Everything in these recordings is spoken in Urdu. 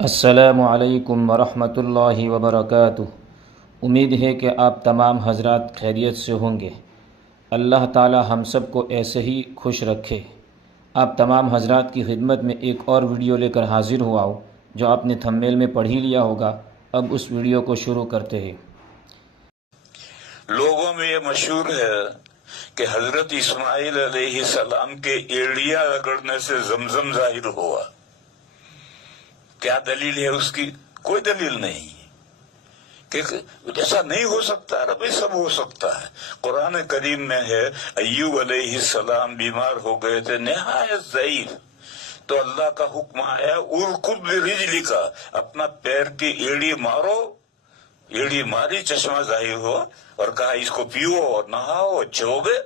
السلام علیکم ورحمۃ اللہ وبرکاتہ۔ امید ہے کہ آپ تمام حضرات خیریت سے ہوں گے۔ اللہ تعالی ہم سب کو ایسے ہی خوش رکھے۔ آپ تمام حضرات کی خدمت میں ایک اور ویڈیو لے کر حاضر ہوا ہوں جو آپ نے تھمبنیل میں پڑھ ہی لیا ہوگا۔ اب اس ویڈیو کو شروع کرتے ہیں۔ لوگوں میں یہ مشہور ہے کہ حضرت اسماعیل علیہ السلام کے ایڑیاں رگڑنے سے زمزم ظاہر ہوا۔ کیا دلیل ہے اس کی؟ کوئی دلیل نہیں کہ ایسا نہیں ہو سکتا، رب سب ہو سکتا ہے۔ قرآن کریم میں ہے ایوب علیہ السلام بیمار ہو گئے تھے، نہایت ضعیف، تو اللہ کا حکم آیا ارکض برجلک، اپنا پیر کی ایڑی مارو، ایڑی ماری، چشمہ ظاہر ہوا، اور کہا اس کو پیو اور نہاؤ، اچھے ہو گئے۔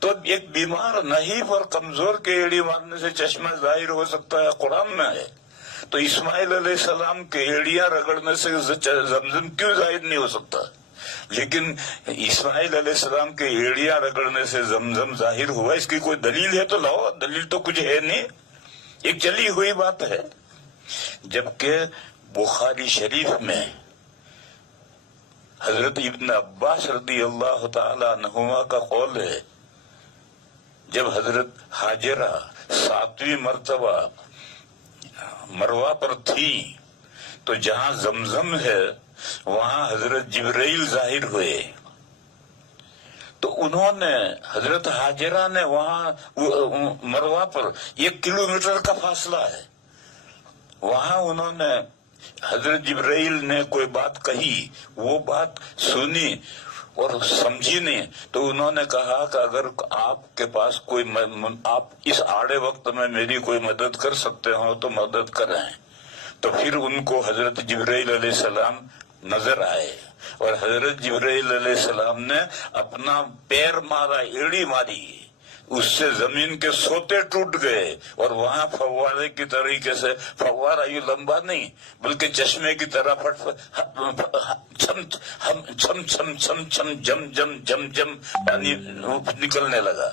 تو ایک بیمار نحیف اور کمزور کے ایڑی مارنے سے چشمہ ظاہر ہو سکتا ہے، قرآن میں ہے۔ تو اسماعیل علیہ السلام کے ایڑیاں رگڑنے سے زمزم کیوں ظاہر نہیں ہو سکتا؟ لیکن اسماعیل علیہ السلام کے ایڑیاں رگڑنے سے زمزم ظاہر ہوا، اس کی کوئی دلیل ہے تو لاؤ۔ دلیل تو کچھ ہے نہیں، ایک چلی ہوئی بات ہے۔ جبکہ بخاری شریف میں حضرت ابن عباس رضی اللہ تعالی عنہما کا قول ہے، جب حضرت حاجرہ 7ویں مرتبہ مروہ پر تھی تو جہاں زمزم ہے وہاں حضرت جبرائیل ظاہر ہوئے، تو انہوں نے حضرت حاجرہ نے وہاں مروہ پر 1 کلومیٹر کا فاصلہ ہے، وہاں انہوں نے حضرت جبرائیل نے کوئی بات کہی، وہ بات سنی اور سمجھی نہیں، تو انہوں نے کہا کہ اگر آپ کے پاس کوئی آپ اس آڑے وقت میں میری کوئی مدد کر سکتے ہو تو مدد کریں۔ تو پھر ان کو حضرت جبرائیل علیہ السلام نظر آئے، اور حضرت جبرائیل علیہ السلام نے اپنا پیر مارا، ایڑی ماری، اس سے زمین کے سوتے ٹوٹ گئے، اور وہاں فوارے کی طریقے سے، فوارہ یہ لمبا نہیں بلکہ چشمے کی طرح چھم چھم چھم چھم چھم جم جم جم جم پانی نکلنے لگا۔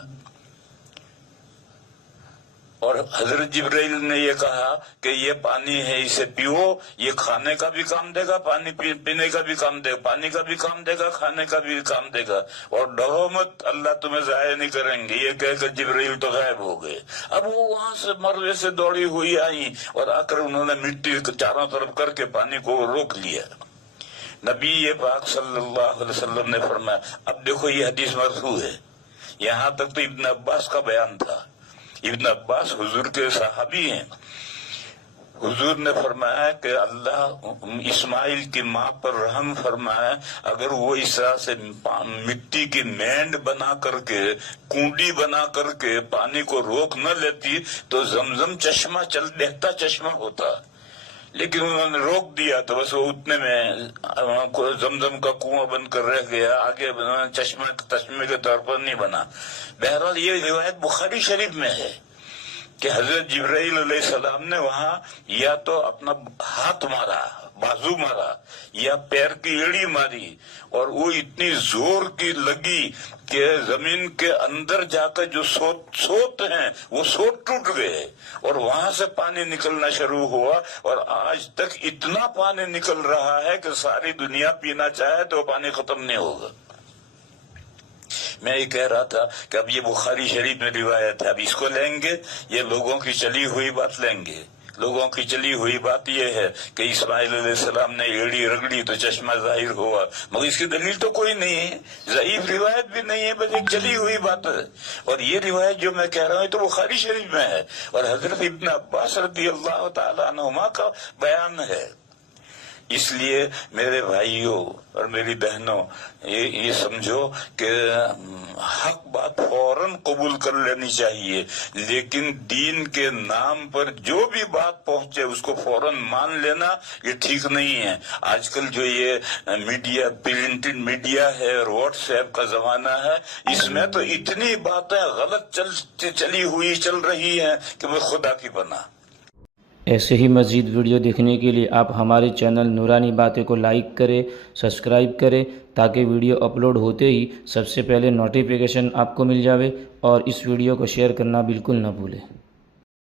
اور حضرت جبرائیل نے یہ کہا کہ یہ پانی ہے، اسے پیو، یہ کھانے کا بھی کام دے گا، پانی پینے کا بھی کام دے گا، پانی کا بھی کام دے گا، کھانے کا بھی کام دے گا، اور ڈرو مت، اللہ تمہیں ضائع نہیں کریں گے۔ یہ کہہ کر جبرائیل تو غائب ہو گئے۔ اب وہ وہاں سے مروے سے دوڑی ہوئی آئی اور آ کر انہوں نے مٹی چاروں طرف کر کے پانی کو روک لیا۔ نبی پاک صلی اللہ علیہ وسلم نے فرمایا، اب دیکھو یہ حدیث مرفوع ہے، یہاں تک تو ابن عباس کا بیان تھا۔ ابن عباس حضور کے صحابی ہیں۔ حضور نے فرمایا کہ اللہ اسماعیل کی ماں پر رحم فرمایا، اگر وہ اس طرح سے مٹی کی مینڈ بنا کر کے، کنڈی بنا کر کے پانی کو روک نہ لیتی تو زمزم چشمہ بہتا چشمہ ہوتا، لیکن انہوں نے روک دیا تو بس وہ اتنے میں زمزم کا کنواں بن کر رہ گیا، آگے چشمے کے طور پر نہیں بنا۔ بہرحال یہ روایت بخاری شریف میں ہے کہ حضرت جبرائیل علیہ السلام نے وہاں یا تو اپنا ہاتھ مارا، بازو مارا، یا پیر کی ایڑی ماری، اور وہ اتنی زور کی لگی کہ زمین کے اندر جا کر جو سوت ہیں وہ سوت ٹوٹ گئے، اور وہاں سے پانی نکلنا شروع ہوا، اور آج تک اتنا پانی نکل رہا ہے کہ ساری دنیا پینا چاہے تو پانی ختم نہیں ہوگا۔ میں یہ کہہ رہا تھا کہ اب یہ بخاری شریف میں روایت ہے، اب اس کو لیں گے، یہ لوگوں کی چلی ہوئی بات لیں گے۔ لوگوں کی چلی ہوئی بات یہ ہے کہ اسماعیل علیہ السلام نے ایڑی رگڑی تو چشمہ ظاہر ہوا، مگر اس کی دلیل تو کوئی نہیں ہے، ضعیف روایت بھی نہیں ہے، بس ایک چلی ہوئی بات ہے۔ اور یہ روایت جو میں کہہ رہا ہوں یہ تو بخاری شریف میں ہے، اور حضرت ابن عباس رضی اللہ تعالی عنہما کا بیان ہے۔ اس لیے میرے بھائیوں اور میری بہنوں، یہ سمجھو کہ حق بات فوراً قبول کر لینی چاہیے، لیکن دین کے نام پر جو بھی بات پہنچے اس کو فوراً مان لینا یہ ٹھیک نہیں ہے۔ آج کل جو یہ میڈیا، پرنٹڈ میڈیا ہے اور واٹس ایپ کا زمانہ ہے، اس میں تو اتنی باتیں غلط چلی ہوئی چل رہی ہیں کہ میں خدا کی پناہ۔ ایسے ہی مزید ویڈیو دیکھنے کے لیے آپ ہمارے چینل نورانی باتیں کو لائک کریں، سبسکرائب کریں، تاکہ ویڈیو اپلوڈ ہوتے ہی سب سے پہلے نوٹیفیکیشن آپ کو مل جاوے، اور اس ویڈیو کو شیئر کرنا بالکل نہ بھولیں۔